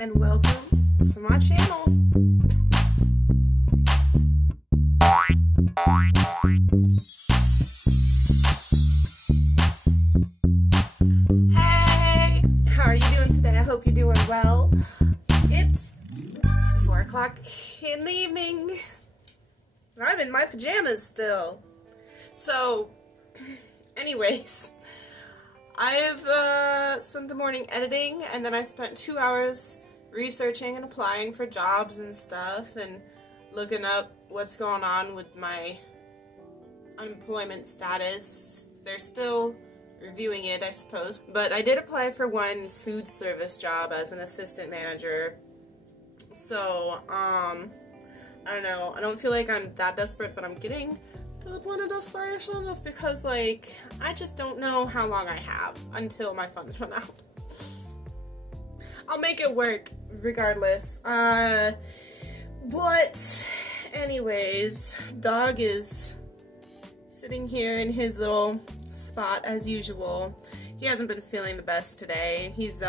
and welcome to my channel. Hey, how are you doing today? I hope you're doing well. It's 4 o'clock in the evening, and I'm in my pajamas still. So, anyways, I've spent the morning editing, and then I spent 2 hours researching and applying for jobs and stuff, and looking up what's going on with my unemployment status. They're still reviewing it, I suppose. But I did apply for one food service job as an assistant manager. So, I don't know. I don't feel like I'm that desperate, but I'm getting to the point of desperation just because, like, I just don't know how long I have until my funds run out. I'll make it work regardless. But anyways, dog is sitting here in his little spot as usual. He hasn't been feeling the best today. He's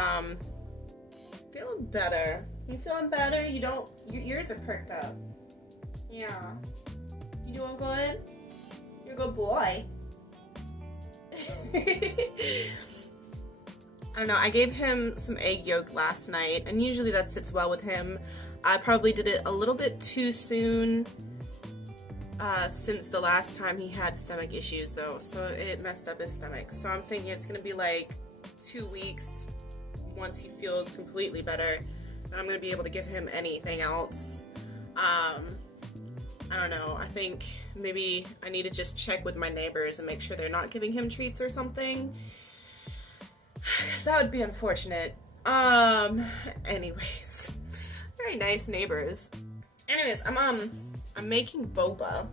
feeling better. You feeling better? Your ears are perked up. Yeah. You doing good? You're a good boy. I don't know, I gave him some egg yolk last night, and usually that sits well with him. I probably did it a little bit too soon since the last time he had stomach issues though, so it messed up his stomach. So I'm thinking it's gonna be like 2 weeks once he feels completely better, then I'm gonna be able to give him anything else. I don't know, I think maybe I need to just check with my neighbors and make sure they're not giving him treats or something, because that would be unfortunate. Anyways, very nice neighbors. Anyways, I'm making boba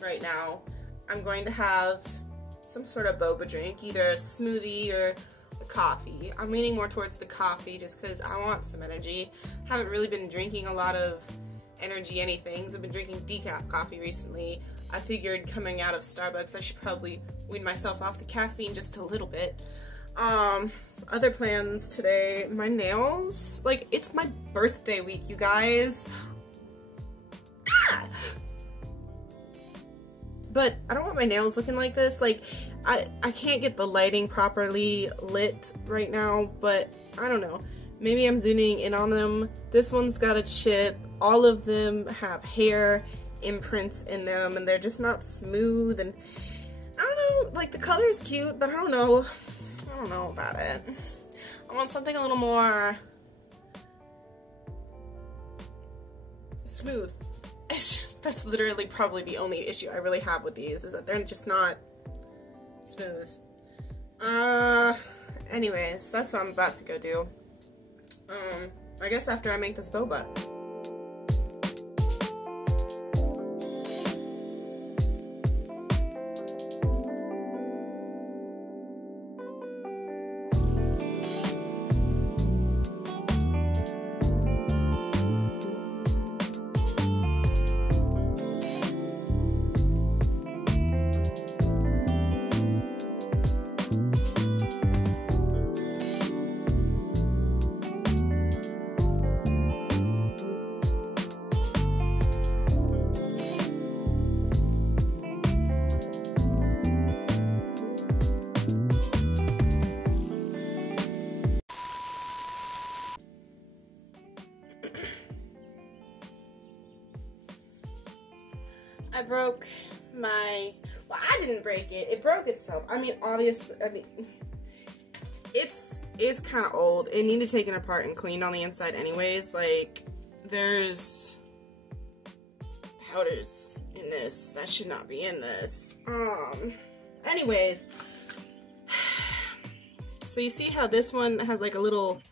right now. I'm going to have some sort of boba drink, either a smoothie or a coffee. I'm leaning more towards the coffee just because I want some energy. Haven't really been drinking a lot of energy anythings. I've been drinking decaf coffee recently. I figured coming out of Starbucks I should probably wean myself off the caffeine just a little bit. Other plans today, my nails, like, it's my birthday week, you guys. Ah! But I don't want my nails looking like this. Like, I can't get the lighting properly lit right now, but I don't know. Maybe I'm zooming in on them. This one's got a chip. All of them have hair imprints in them, and they're just not smooth, and I don't know, like, the color's cute, but I don't know about it. I want something a little more smooth. That's literally probably the only issue I really have with these, is that they're just not smooth. Anyways, that's what I'm about to go do. I guess after I make this boba. I broke my, well, I didn't break it. It broke itself. I mean, obviously, it's kind of old. It needed taken apart and cleaned on the inside anyways. Like, there's powders in this that should not be in this. Anyways, so you see how this one has like a little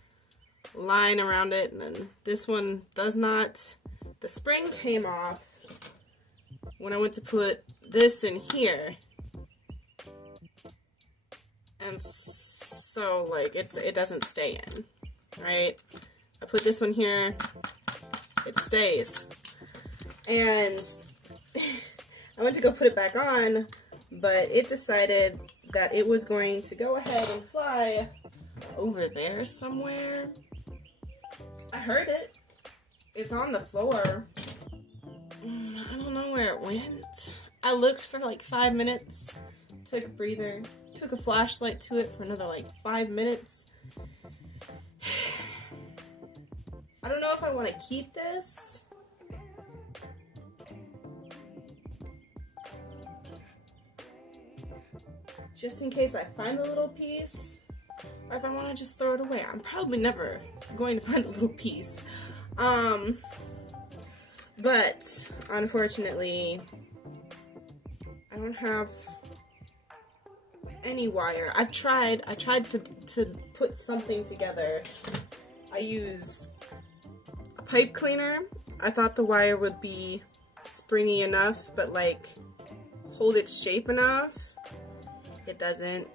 line around it, and then this one does not. The spring came off when I went to put this in here, and so, like, it doesn't stay in, right? I put this one here, it stays, and I went to go put it back on, but it decided that it was going to go ahead and fly over there somewhere. I heard it. It's on the floor. I don't know where it went. I looked for like 5 minutes, took a breather, took a flashlight to it for another like 5 minutes. I don't know if I want to keep this. Just in case I find a little piece, or if I want to just throw it away. I'm probably never going to find a little piece. But unfortunately, I don't have any wire. I tried to put something together. I used a pipe cleaner. I thought the wire would be springy enough, but like hold its shape enough. It doesn't.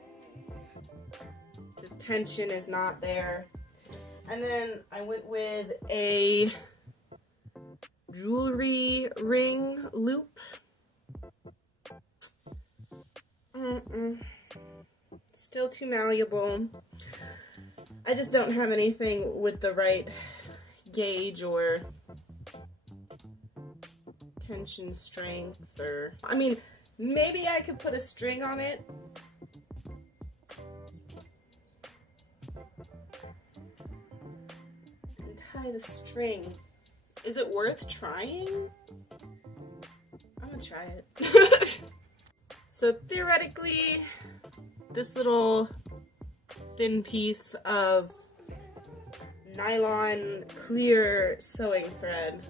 The tension is not there. And then I went with a jewelry ring loop. Still too malleable. I just don't have anything with the right gauge or tension strength, or I mean, maybe I could put a string on it. And tie the string. Is it worth trying? I'm gonna try it. So theoretically, this little thin piece of nylon clear sewing thread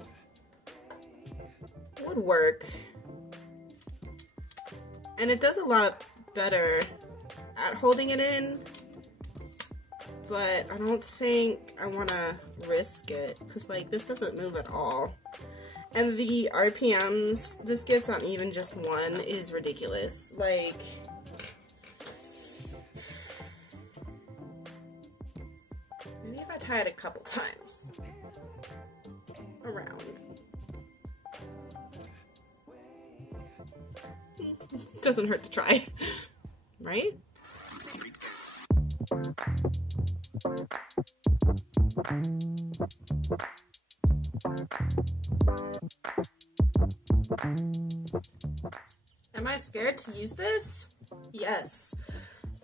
would work. And it does a lot better at holding it in, but I don't think I want to risk it, because like this doesn't move at all. And the RPMs this gets on even just one is ridiculous. Like, maybe if I tie it a couple times around. Doesn't hurt to try, right? Am I scared to use this? Yes.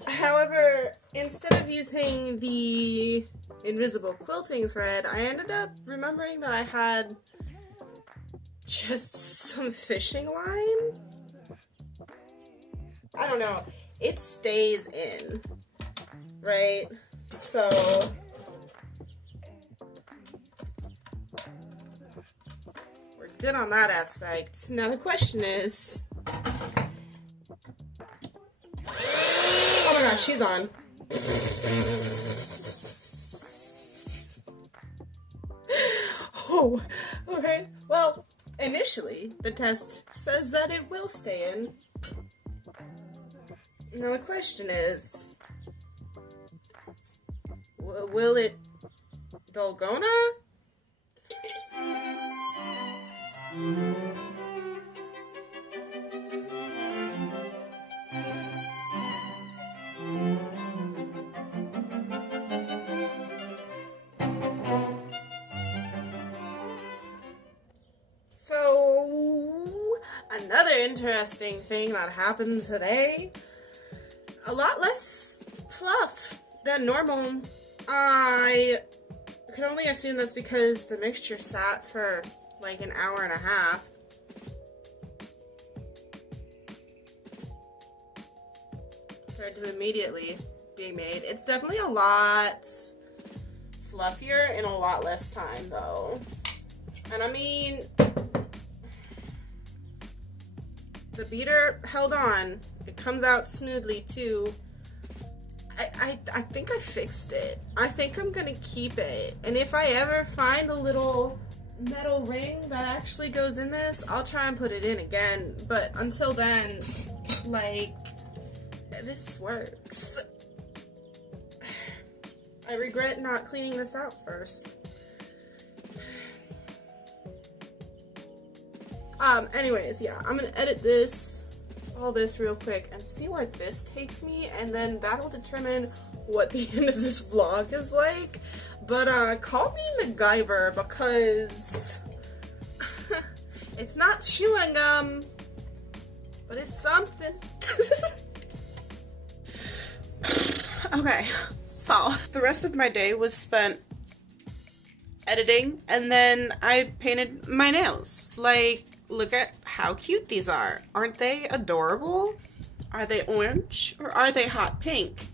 However, instead of using the invisible quilting thread, I ended up remembering that I had just some fishing line. I don't know. It stays in, right? So we're good on that aspect. Now the question is, oh my gosh, she's on. Oh, okay. Well, initially the test says that it will stay in. Now the question is, will it Dalgona? So, another interesting thing that happened today. A lot less fluff than normal. I can only assume that's because the mixture sat for like an hour and a half. Compared to immediately being made. It's definitely a lot fluffier in a lot less time though. And I mean, the beater held on. It comes out smoothly too. I think I fixed it. I think I'm gonna keep it. And if I ever find a little metal ring that actually goes in this, I'll try and put it in again. But until then, like, this works. I regret not cleaning this out first. Anyways, yeah, I'm gonna edit all this real quick and see where this takes me, and then that'll determine what the end of this vlog is like. But call me MacGyver because it's not chewing gum, but it's something. Okay, so the rest of my day was spent editing, and then I painted my nails. Like, look at how cute these are. Aren't they adorable? Are they orange or are they hot pink?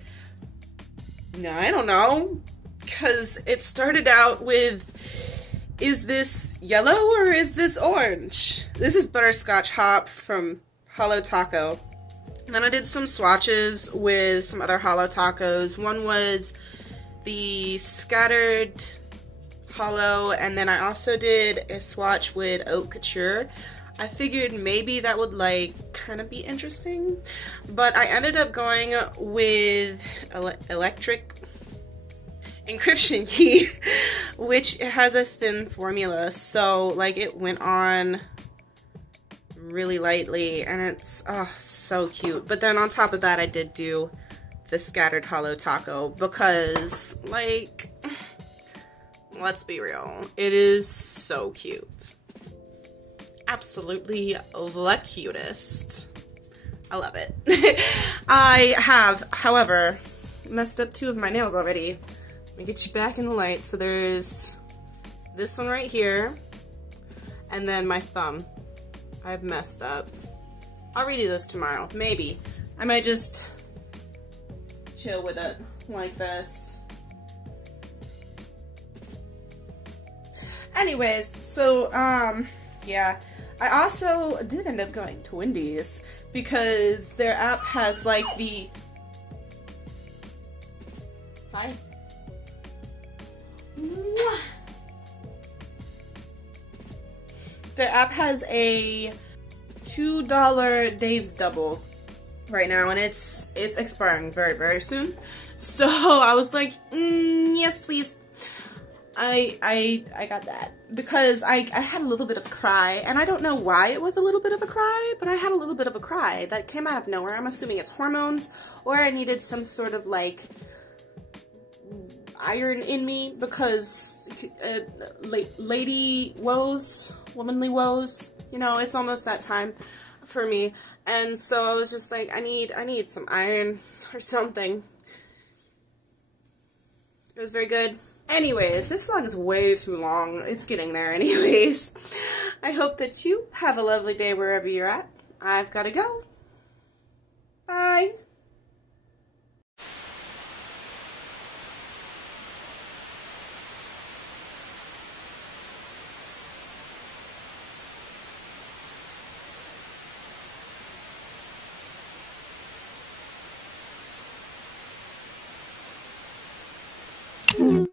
No, I don't know, because it started out with, is this yellow or is this orange? This is butterscotch hop from Holo Taco. And then I did some swatches with some other Holo Tacos. One was the scattered Holo, and then I also did a swatch with Haute Couture. I figured maybe that would like kind of be interesting, but I ended up going with electric encryption key, which has a thin formula, so like it went on really lightly, and it's so cute. But then on top of that, I did do the scattered Holo Taco because, like, let's be real, it is so cute. Absolutely the cutest. I love it. I have, however, messed up 2 of my nails already. Let me get you back in the light. So there's this one right here, and then my thumb. I've messed up. I'll redo this tomorrow, maybe. I might just chill with it like this. Anyways, so, yeah. I also did end up going to Wendy's because their app has like the... Hi. Mwah. Their app has a $2 Dave's Double right now, and it's expiring very, very soon. So I was like, yes, please. I got that because I had a little bit of a cry, and I don't know why it was a little bit of a cry, but I had a little bit of a cry that came out of nowhere. I'm assuming it's hormones, or I needed some sort of like iron in me because lady woes, womanly woes, you know, it's almost that time for me. And so I was just like, I need some iron or something. It was very good. Anyways, this vlog is way too long. It's getting there anyways. I hope that you have a lovely day wherever you're at. I've got to go. Bye. Mm-hmm.